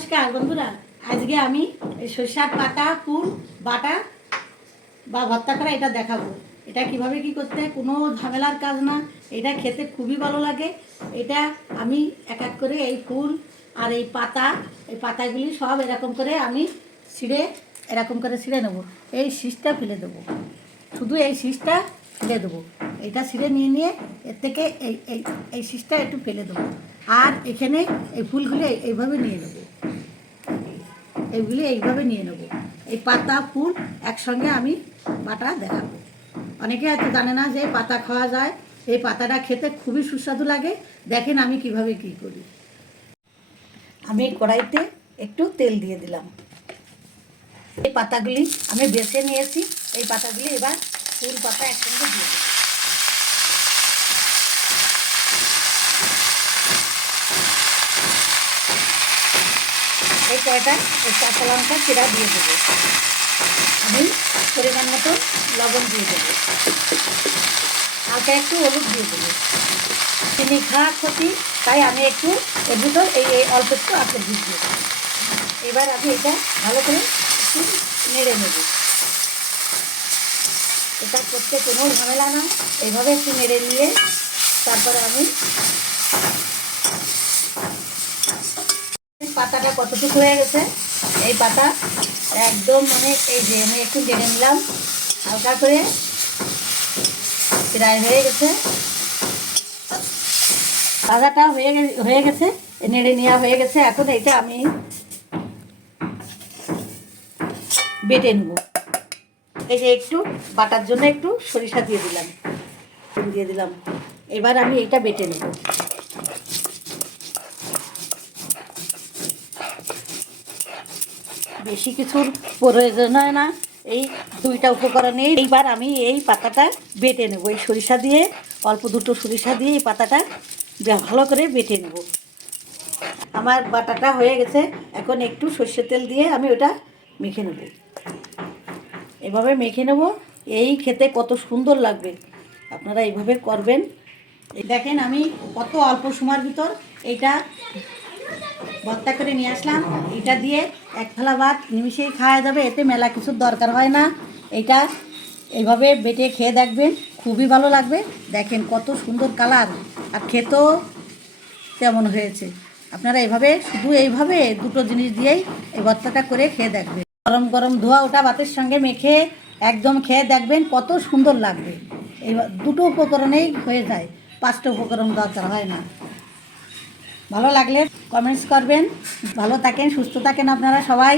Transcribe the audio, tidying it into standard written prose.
নমস্কার বন্ধুরা, আজকে আমি এই সরষের পাতা ফুল বাটা বা ভর্তা করা এটা দেখাবো। এটা কিভাবে কি করতে হয়, কোনো ঝামেলার কাজ না। এটা খেতে খুবই ভালো লাগে। এটা আমি এক এক করে এই ফুল আর এই পাতাগুলি সব এরকম করে আমি এরকম করে ছিঁড়ে নেবো। এই শীষটা ফেলে দেবো, শুধু এই শীষটা ফেলে দেবো। এটা ছিঁড়ে নিয়ে নিয়ে এর থেকে এই এই এই শীষটা একটু ফেলে দেবো। আর এখানে এই ফুলগুলি এইভাবে নিয়ে নেবো, এইগুলি এইভাবে নিয়ে নেবো। এই পাতা ফুল একসঙ্গে আমি বাটা দেখাবো। অনেকে হয়তো জানে না যে পাতা খাওয়া যায়। এই পাতাটা খেতে খুবই সুস্বাদু লাগে। দেখেন আমি কিভাবে কি করি। আমি কড়াইতে একটু তেল দিয়ে দিলাম। এই পাতাগুলি আমি বেছে নিয়েছি। এই পাতাগুলি এবার ফুল পাতা একসঙ্গে দিয়ে দেবো। এই কয়টা এই কাঁচা লঙ্কা চিরা দিয়ে দেবো। আমি পরিমাণ মতো লবণ দিয়ে দেবো, হালকা একটু হলুদ দিয়ে দেবো। চিনি খাওয়া ক্ষতি, তাই আমি একটু এর ভিতর এই অল্প একটু আপেল দিয়ে দেবো। এবার আমি এটা ভালো করে একটু নেড়ে নেব। এটা করতে কোনো ঝামেলা না। এইভাবে একটু নেড়ে নিয়ে তারপরে আমি পাতাটা কতটুকু হয়ে গেছে, এই পাতা একদম মানে এই যে আমি একটু নেড়ে নিলাম হালকা করে, প্রায় হয়ে গেছে। ভাজাটা হয়ে গেছে, নেড়ে নেওয়া হয়ে গেছে। এখন এটা আমি বেটে নেব। এই যে একটু বাটার জন্য একটু সরিষা দিয়ে দিলাম। এবার আমি এটা বেটে নেব। বেশি কিছুর প্রয়োজন হয় না, এই দুইটা উপকরণে। এইবার আমি এই পাতাটা বেটে নেব। এই সরিষা দিয়ে, অল্প দুটো সরিষা দিয়ে এই পাতাটা ভালো করে বেটে নেব। আমার বাটাটা হয়ে গেছে। এখন একটু সর্ষের তেল দিয়ে আমি ওটা মেখে নেব। এভাবে মেখে নেব। এই খেতে কত সুন্দর লাগবে, আপনারা এইভাবে করবেন। দেখেন আমি কত অল্প সময়ের ভিতর এইটা ভর্তা করে নিয়ে আসলাম। এটা দিয়ে এক থালা ভাত নিমিশেই খাওয়া যাবে, এতে মেলা কিছুর দরকার হয় না। এটা এইভাবে বেটে খেয়ে দেখবেন, খুবই ভালো লাগবে। দেখেন কত সুন্দর কালার, আর খেতেও তেমন হয়েছে। আপনারা এইভাবে দুটো জিনিস দিয়েই এই ভর্তাটা করে খেয়ে দেখবেন। গরম গরম ধোয়া ওটা ভাতের সঙ্গে মেখে একদম খেয়ে দেখবেন কত সুন্দর লাগবে। এই দুটো উপকরণেই হয়ে যায়, 5টা উপকরণ দরকার হয় না। ভালো লাগলে কমেন্টস করবেন। ভালো থাকেন, সুস্থ থাকেন আপনারা সবাই।